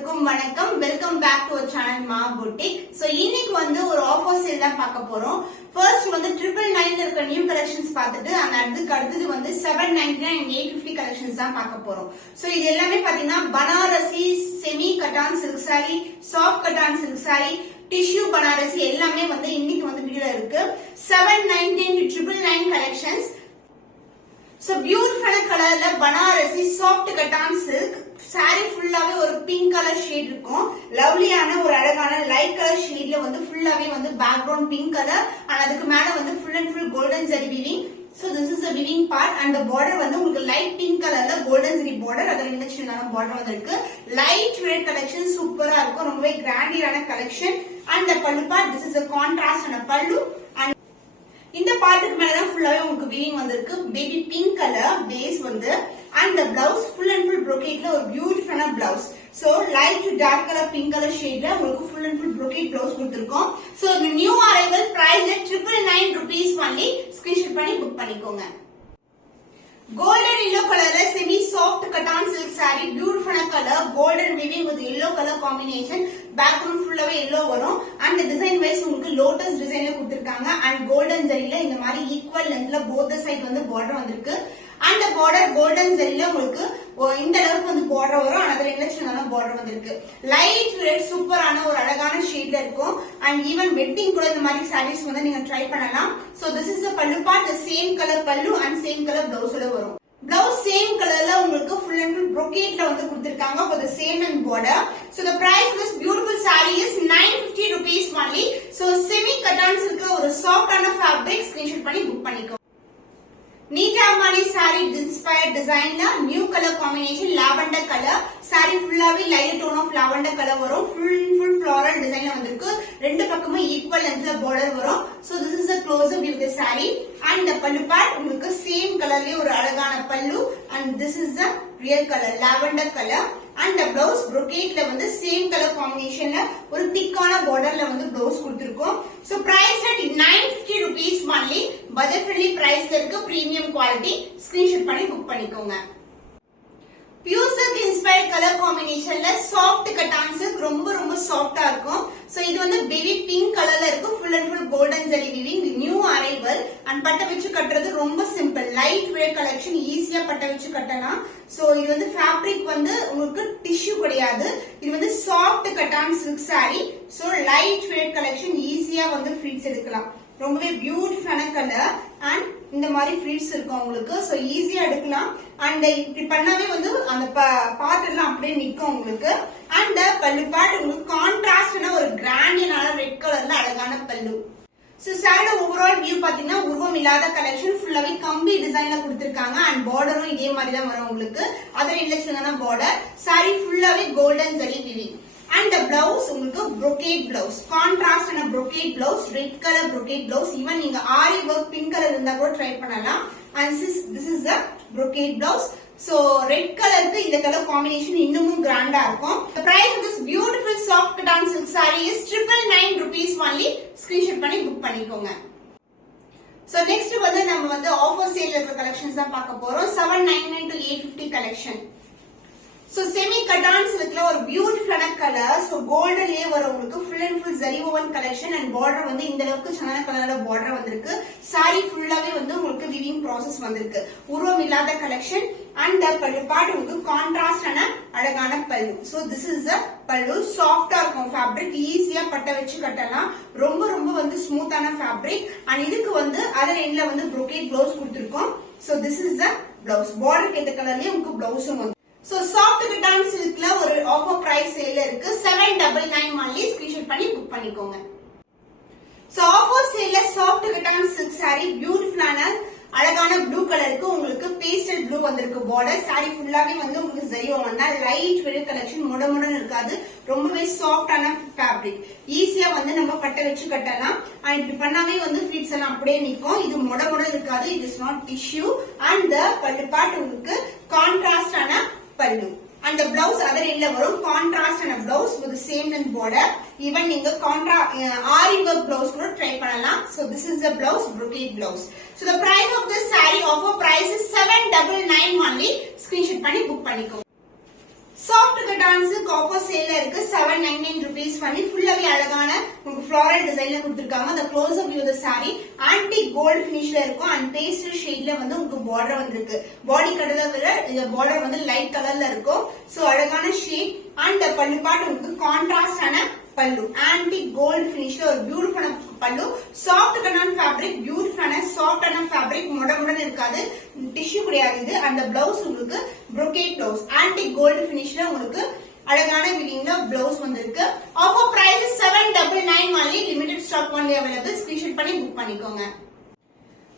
அனைவருக்கும் வணக்கம். Welcome back to our channel Maa boutique. So இன்னைக்கு வந்து ஒரு ஆஃபர் சேல் தான் பார்க்க போறோம். ஃபர்ஸ்ட் வந்து 999 இருக்க நியூ கலெக்ஷன்ஸ் பார்த்துட்டு அதுக்கு அடுத்தது வந்து 799 and 850 கலெக்ஷன்ஸ் தான் பார்க்க போறோம். சோ இது எல்லாமே பாத்தீங்கன்னா Banarasi semi cotton silk sari, soft cotton silk sari, tissue Banarasi எல்லாமே வந்து இன்னைக்கு வந்து வீடியோல இருக்கு. 799 to 999 கலெக்ஷன்ஸ். சோ பியூட்டிஃபுல்லான கலர்ல Banarasi soft cotton silk sorry ஃபுல்லாவே ஒரு பிங்க் கலர் ஷேட் இருக்கும். லவ்லியான ஒரு அழகான லைட் கலர் ஷேட்ல வந்து ஃபுல்லாவே வந்து பேக்ரவுண்ட் பிங்க் கலர் அண்ட் அதுக்கு மேல வந்து full and full golden zari weaving. So this is the weaving part and the border வந்து உங்களுக்கு லைட் பிங்க் கலர்ல கோல்டன் ஜரி border, அதுல இன்டெக்ஷனான border வந்திருக்கு. லைட் வெயிட் கலெக்ஷன் சூப்பரா இருக்கும், ரொம்பவே கிராண்டியான collection. and the pallu part, this is a contrast and a pallu. and இந்த பார்ட்டுக்கு மேலதான் ஃபுல்லாவே உங்களுக்கு வீவிங் வந்திருக்கு. பேபி பிங்க் கலர் பேஸ் வந்து and the blouse full and full brocade ஒரு பியூட்டிஃபுல்லான blouse. So light to dark color pink color shade ல உங்களுக்கு full and full brocade blouse கொடுத்திருக்கோம். So the new arrival price at 999 rupees only. Screenshot பண்ணி book பண்ணிக்கோங்க. Golden yellow color semi soft cotton silk saree, beautiful color, golden weaving with yellow color combination, background full of yellow வரும் and the design wise உங்களுக்கு lotus design ல கொடுத்திருக்காங்க and golden zari ல இந்த மாதிரி equal length ல both the side வந்து border வந்திருக்கு and the border golden zari ல உங்களுக்கு இந்த அளவுக்கு வந்து border வரும் and அதுல இன்டெக்ஷனான border வந்திருக்கு. லைட் ரெட் சூப்பரான ஒரு அழகான ஷேட்ல இருக்கும் and even wedding கூட இந்த மாதிரி sarees வந்து நீங்க ட்ரை பண்ணலாம். So this is the pallu part, the same color pallu and same color blouse ல வரும். Blouse same colorல உங்களுக்கு full and full brocade ல வந்து கொடுத்திருக்காங்க for the same and border. So the price of this beautiful saree is 950 rupees only. So semi cotton silk ஒரு soft ஆன fabric. Screenshot பண்ணி book பண்ணிக்கோ. Neeta Amani saree inspired design la new color combination lavender color saree fullaவே light tone of lavender color வரும். full floral design ல வந்திருக்கு. ரெண்டு பக்கமும் equal length ல border வரும். So this is the close up view of the saree and the pallu part உங்களுக்கு same colorலயே ஒரு அழகான pallu and this is the real color lavender color and the blouse brocade ல வந்து same color combination ல ஒரு thick-ஆன border ல வந்து blouse கொடுத்திருக்கோம். So price at 950 rupees only. budget friendly price ல இருக்கு, premium quality. screenshot பண்ணி book பண்ணிக்கோங்க. Pure silk inspired color combination ல soft cotton silk ரொம்ப சாஃப்ட்டா இருக்கும். சோ இது வந்து பேபி பிங்க் கலர்ல இருக்கு, full and full golden zari weaving, new arrival and பட்டை வச்சு கட்டுறது ரொம்ப சிம்பிள். லைட் வெயிட் கலெக்ஷன், ஈஸியா பட்டை வச்சு கட்டலாம். சோ இது வந்து ஃபேப்ரிக் வந்து உங்களுக்கு டிஷ்யூ கிடையாது, இது வந்து soft cotton silk saree. So light weight collection, ஈஸியா வந்து ஃப்ளீட்ஸ் எடுக்கலாம். ரொம்பவே பியூட்டிஃபுல்லான கலர் அண்ட் இந்த மாதிரி ஃப்ளீட்ஸ் இருக்கும் உங்களுக்கு. சோ ஈஸியா எடுக்கலாம் அண்ட் இப்படி பண்ணாவே வந்து அந்த பார்ட் எல்லாம் அப்படியே நிக்கும் உங்களுக்கு. அண்ட் பல்லு பார்ட் உங்களுக்கு கான்ட்ராஸ்டான ஒரு கிராண்டியனான ரெட் கலர்ல அழகான பல்லு. சோ சாரியோட ஓவரால் வியூ பாத்தீங்கன்னா உருவம் இல்லாத கலெக்ஷன், ஃபுல்லாவே கம்பி டிசைன்ல கொடுத்திருக்காங்க அண்ட் பார்டரும் இதே மாதிரி தான் வரும் உங்களுக்கு. அதர் இன்டெக்ஷனான பார்டர், சாரி ஃபுல்லாவே golden zari weaving. And the blouse உங்களுக்கு brocade blouse, contrast and a brocade blouse, red color brocade blouse. even நீங்க ஆரி work pink color இருந்தா கூட ட்ரை பண்ணலாம். and this is the brocade blouse. so red color க்கு இந்த color combination இன்னமும் கிராண்டா இருக்கும். the price of this beautiful soft cotton silk saree is 999 rupees only. screenshot பண்ணி book பண்ணிக்கோங்க. so next வந்து நம்ம வந்து ஆஃபர் சேல்ல இருக்க கலெக்ஷன்ஸ் தான் பார்க்க போறோம். 799 to 850 collection. So semi cotton silkல ஒரு பியூட்டிஃபுல்லான கலர். so கோல்டன்லயே வரும் உங்களுக்கு full and full zari woven collection and border வந்து இந்த அளவுக்கு சந்தன கலர்ல border வந்திருக்கு. saree ஃபுல்லாவே வந்து உங்களுக்கு weaving process வந்திருக்கு. உருவம் இல்லாத collection and the pallu part உங்களுக்கு கான்ட்ராஸ்டான அழகான பல்லு. so this is the pallu, சாஃப்ட்டா இருக்கும் ஃபேப்ரிக், ஈஸியா பட்டை வச்சு கட்டலாம். ரொம்ப வந்து ஸ்மூத்தான ஃபேப்ரிக் and இதுக்கு வந்து அதர் எண்ட்ல வந்து brocade blouse கொடுத்திருக்கோம். so this is the blouse. border கேட்ட கலர்லயே உங்களுக்கு பிளவுஸும் வந்து. So soft cotton silkல ஒரு offer price sale இருக்கு, 799 only. screenshot பண்ணி book பண்ணிக்கோங்க. So offer sale soft cotton silk saree பியூட்டிஃபுல்லான அழகான ப்ளூ கலருக்கு உங்களுக்கு பேஸ்டல் ப்ளூ வந்திருக்கு border. saree ஃபுல்லாவே வந்து உங்களுக்கு ஜரி வந்தா லைட் வெயிட் கலெக்ஷன், முடமுடன் இருக்காது, ரொம்பவே சாஃப்ட்டான ஃபேப்ரிக். ஈஸியா வந்து நம்ம பட்டை வச்சு கட்டலாம் and இப்படி பண்ணாவே வந்து ஃப்ளீட்ஸ் எல்லாம் அப்படியே நிக்கும். இது முடமுடன் இருக்காது, it is not tissue and the pallu part உங்களுக்கு கான்ட்ராஸ்டான pallu and the blouse other end la varum, contrast and a blouse with the same and border. even neenga ari work blouse kuda try pannalam. so this is the blouse, brocade blouse. so the price of this saree offer price is 799 only. screenshot panni book pannikko. Soft கட்டான்ஸுக்கு offer சேல்ல இருக்கு 799 rupees பண்ணி ஃபுல்லாவே அழகான உங்களுக்கு floral டிசைன்ல கொடுத்திருக்காங்க. அந்த close up view the saree antique gold ஃபினிஷ்ல இருக்கும் அண்ட் பேஸ்டல் ஷேட்ல வந்து உங்களுக்கு பார்டர் வந்திருக்கு. பாடி கலர்ல விட இந்த பார்டர் வந்து லைட் கலர்ல இருக்கும். சோ அழகான ஷேட் அண்ட் பல்லு பார்ட் உங்களுக்கு கான்ட்ராஸ்டான பல்லு ஆன்டிக் கோல்ட் ஃபினிஷ்ல ஒரு பியூட்டிஃபுல்லான பல்லு. சாஃப்ட் கட்டான் ஃபேப்ரிக், பியூட்டிஃபுல்லான சாஃப்டான ஃபேப்ரிக், முடமுடன் இருக்காது, டிஷ்யூ கிடையாது இது. அந்த பிளவுஸ் உங்களுக்கு brocade பிளவுஸ் ஆன்டிக் கோல்ட் ஃபினிஷ்ல உங்களுக்கு அழகான வீவிங்ல பிளவுஸ் வந்திருக்கு. Offer price 799 only, limited stock only available. Screenshot பண்ணி புக் பண்ணிக்கோங்க.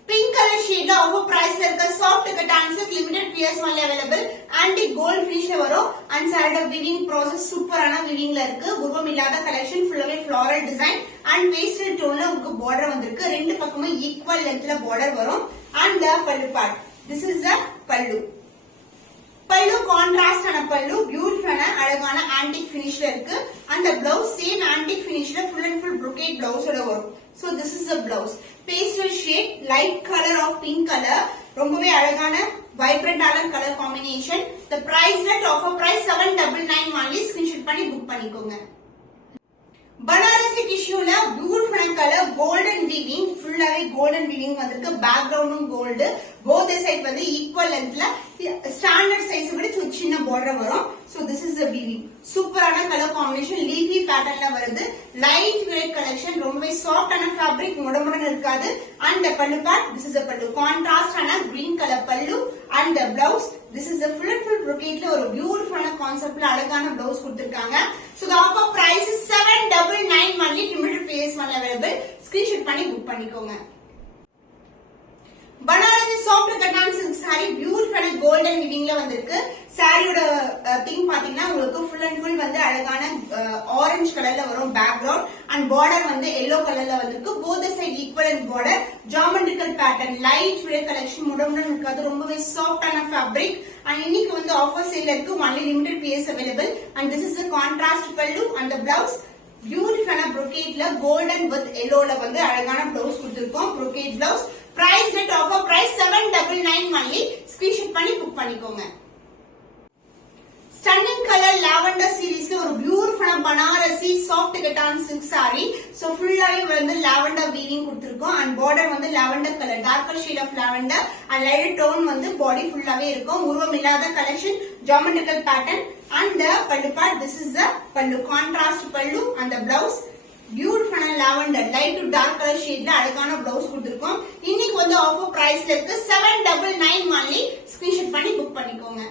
பிங்க் கலர் ஷேட்ல ஆஃபர் பிரைஸ்ல இருக்க soft cottons limited piece only available. Antique gold ஃபினிஷ்ல வரும் அண்ட் சாரியோட வீவிங் ப்ராசஸ் சூப்பரான வீவிங்ல இருக்கு. உருவம் இல்லாத கலெக்ஷன், ஃபுல்லாவே ஃப்ளோரல் டிசைன் அண்ட் பேஸ்டல் டோன்ல உங்களுக்கு பார்டர் வந்திருக்கு. ரெண்டு பக்கமும் ஈக்குவல் லென்த்ல பார்டர் வரும் and pallu part. This is த பல்லு. பல்லு கான்ட்ராஸ்ட் ஆன பல்லு, பியூட்டிஃபுல்லான அழகான ஆன்டிக் ஃபினிஷ்ல இருக்கு. அந்த பிளவுஸ் சேம் ஆன்டிக் ஃபினிஷ்ல ஃபுல் அண்ட் ஃபுல் brocade பிளவுஸோட வரும். So this is the blouse. Pastel shade, light colour of pink colour, ரொம்பவே அழகான வைப்ரண்டான colour combination. The price net offer price 799 only. Screenshot பண்ணி புக் பண்ணிக்கோங்க. பனாரசி டிஷ்யூல பியூட்டிஃபுல் கலர் கோல்டன் வீவிங், ஃபுல்லாவே கோல்டன் வீவிங் வந்திருக்கு. பேக்ரவுண்டும் கோல்டு, போத் சைடு வந்து ஈக்குவல் லென்த்ல ஸ்டாண்டர்ட் சைஸ் விட சின்ன பார்டர் வரும். So this is the weaving. சூப்பரான கலர் காம்பினேஷன், லீஃபி பேட்டர்ன்ல வருது. லைட் வெயிட் கலெக்ஷன், ரொம்பவே சாஃப்டான ஃபேப்ரிக், முடமுடன் இருக்காது. And pallu part, this is the pallu. கான்ட்ராஸ்டான green colour pallu and the blouse. This is the full and full brocadeல ஒரு பியூட்டிஃபுல்லான கான்செப்ட்ல அழகான பிளவுஸ் கொடுத்திருக்காங்க. So the offer price 799 only, limited piece only available. Screenshot பண்ணி புக் பண்ணிக்கோங்க. Banarasi soft cotton silk saree பியூட்டிஃபுல்லான கோல்டன் வீவிங்ல வந்திருக்கு. சாரியோட திங் பாத்தீங்கன்னா உங்களுக்கு ஃபுல் அண்ட் ஃபுல் வந்து அழகான ஆரஞ்சு கலர்ல வரும் பேக்ரவுண்ட் அண்ட் பார்டர் வந்து எல்லோ கலர்ல வந்திருக்கு. Both side equal border, geometrical pattern, light weight collection, முடமுடன் இருக்காது, ரொம்பவே சாஃப்டான ஃபேப்ரிக். அண்ட் இன்னைக்கு வந்து ஆஃபர் சேல்ல இருக்கு, only limited piece available. And this is the contrast pallu and the blouse. பியூட்டிஃபுல்லான brocade கோல்டன் வித் எல்லோல வந்து அழகான பிளவுஸ் கொடுத்திருக்கோம். brocade blouse. Price net offer price 799 only. Screenshot பண்ணி புக் பண்ணிக்கோங்க. ஸ்டன்னிங் கலர் லாவெண்டர் சீரிஸ்ல ஒரு பியூட்டிஃபுல்லான Banarasi soft cotton silk saree. So ஃபுல்லாவே வந்து லாவெண்டர் வீவிங் கொடுத்திருக்கோம் அண்ட் பார்டர் வந்து lavender colour, darker shade of lavender and light tone வந்து பாடி ஃபுல்லாவே இருக்கும். உருவம் இல்லாத collection, geometrical pattern and pallu part. This is the pallu, contrast pallu and the blouse. பியூட்டிஃபுல்லான lavender light to dark colour ஷேட்ல அழகான பிளவுஸ் கொடுத்திருக்கோம். இன்னைக்கு வந்து ஆஃபர் பிரைஸ்ல இருக்கு 799 only. ஸ்கிரீன்ஷாட் பண்ணி புக் பண்ணிக்கோங்க.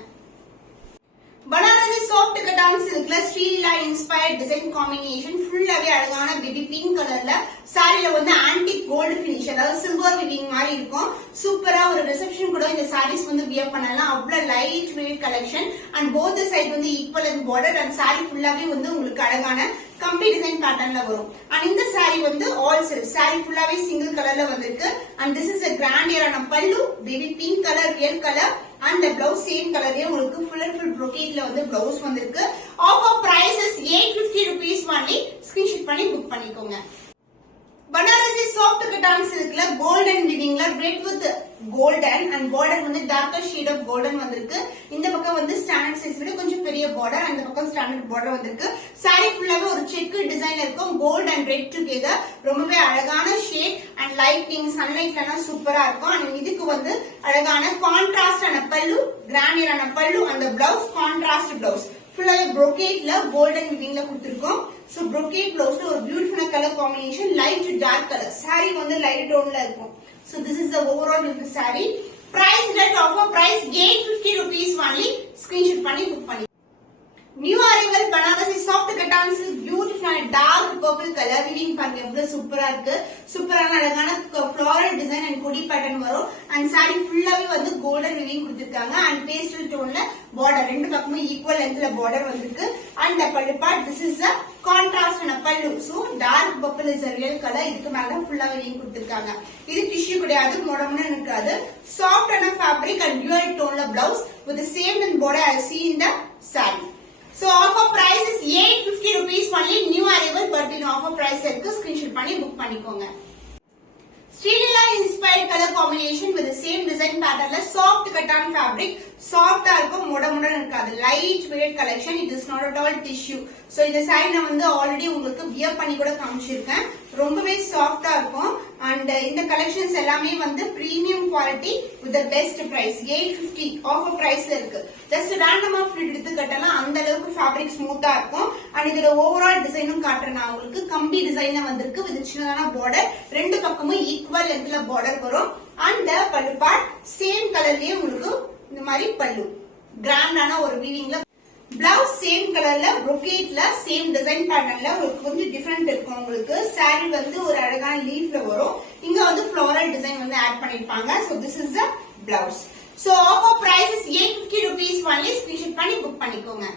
பனாரசி சாஃப்ட் கட்டான் சில்க்ல ஸ்ரீலீலா இன்ஸ்பயர்ட் டிசைன் காம்பினேஷன், ஃபுல்லாவே அழகான பேபி பிங்க் கலர்ல சாரில வந்து ஆன்டிக் கோல்டு பினிஷ், அதாவது சில்வர் வீவிங் மாதிரி இருக்கும். சூப்பரா ஒரு ரிசப்ஷன் கூட இந்த சாரீஸ் வந்து வியர் பண்ணலாம். அவ்வளவு light weight collection and both side வந்து equal and border and sari ஃபுல்லாவே வந்து உங்களுக்கு அழகான கம்பி டிசைன் பேட்டர்ன்ல வரும். அண்ட் இந்த சாரி வந்து ஆல் செல்ஃப் சாரி ஃபுல்லாவே சிங்கிள் கலர்ல வந்திருக்கு. அண்ட் திஸ் இஸ் a கிராண்டியரான pallu, baby pink colour, real colour and blouse same கலர்லயே உங்களுக்கு ஃபுல் அண்ட் ஃபுல் brocadeல வந்து பிளவுஸ் வந்திருக்கு. Offer price is 850 rupees only. Screenshot பண்ணி புக் பண்ணிக்கோங்க. பனாரசி சாஃப்ட் கட்டான் சில்க்ல கோல்டன் வீவிங்ல red with golden and border வந்து டார்க்கர் ஷேட் ஆஃப் கோல்டன் வந்திருக்கு. இந்த பக்கம் வந்து ஸ்டாண்டர்ட் சைஸ் விட கொஞ்சம் பெரிய பார்டர், அந்த பக்கம் ஸ்டாண்டர்ட் பார்டர் வந்திருக்கு. சாரி ஃபுல்லாவே ஒரு செக் டிசைன் இருக்கும். கோல்ட் அண்ட் ரெட் டுகெதர், ரொம்பவே அழகான ஷேட் அண்ட் லைட்டிங் சன்லைட்லனா சூப்பரா இருக்கும். அண்ட் இதுக்கு வந்து அழகான கான்ட்ராஸ்டான பல்லு, கிராண்டியரான பல்லு அந்த பிளவுஸ் கான்ட்ராஸ்ட் பிளவுஸ். ஃபுல்லாவே brocadeல கோல்டன் வீவிங்ல கொடுத்திருக்கோம். சோ brocade பிளவுஸ்ல ஒரு beautiful colour combination, light to dark colour. Sari வந்து லைட் டோன்ல இருக்கும். So this is the overall of the saree. Price net offer price 850 rupees only. Screenshot பண்ணி book பண்ணி. New arrival Banarasi soft cotton silk beautiful dark purple color weaving பாருங்க எவ்வளவு சூப்பரா இருக்கு. சூப்பரான அழகான floral design and கொடி pattern வரும். And saree ஃபுல்லாவே வந்து golden weaving கொடுத்திருக்காங்க and pastel toneல border ரெண்டு பக்கமும் equal lengthல border வந்திருக்கு. And the pallu part this is a contrast and a pallu. So dark purple is a real color. இதுக்கு மேல ஃபுல்லா weaving கொடுத்திருக்காங்க. இது tissue கிடையாது, மொடமொட இருக்காது. Soft and a fabric and dual toneல blouse with the same and border as see in the saree. So offer price is 850 rupees only. New arrival but in offer price irukku. Screenshot பண்ணி book பண்ணிக்கோங்க. Srilila inspired color combination with the same design pattern la soft cotton fabric. சாஃப்டா இருக்கும், முடமுடன் இருக்காது. Light weight collection. It is not at all tissue. So இந்த sorry நான் வந்து already உங்களுக்கு wear பண்ணி கூட காமிச்சிருக்கேன். ரொம்பவே சாஃப்டா இருக்கும். அண்ட் இந்த கலெக்ஷன்ஸ் எல்லாமே வந்து premium quality with the best price. 850 offer பிரைஸ்ல இருக்கு. ஜஸ்ட் ரேண்டமா ஃபிட் எடுத்து கட்டலாம், அந்த அளவுக்கு ஃபேப்ரிக் ஸ்மூத்தா இருக்கும். அண்ட் இதோட ஓவரால் டிசைனும் காட்டுறேன் நான் உங்களுக்கு. கம்பி டிசைன்ல வந்திருக்கு வித் சின்னதான பார்டர். ரெண்டு பக்கமும் ஈக்குவல் லென்த்ல பார்டர் வரும். அண்ட் பல்லு பார்ட் சேம் கலர்லயே உங்களுக்கு இந்த மாதிரி பல்லு கிராண்டான ஒரு வீவிங்ல. பிளவுஸ் சேம் கலர்ல brocade சேம் டிசைன் பேட்டர்ன்ல உங்களுக்கு கொஞ்சம் டிஃபரெண்ட் இருக்கும். உங்களுக்கு சாரி வந்து ஒரு அழகான லீஃப்ல வரும். இங்க வந்து ஃப்ளோரல் டிசைன் வந்து ஆட் பண்ணிருப்பாங்க. So this is the blouse. So offer price is 850 rupees only. Screenshot பண்ணி புக் பண்ணிக்கோங்க.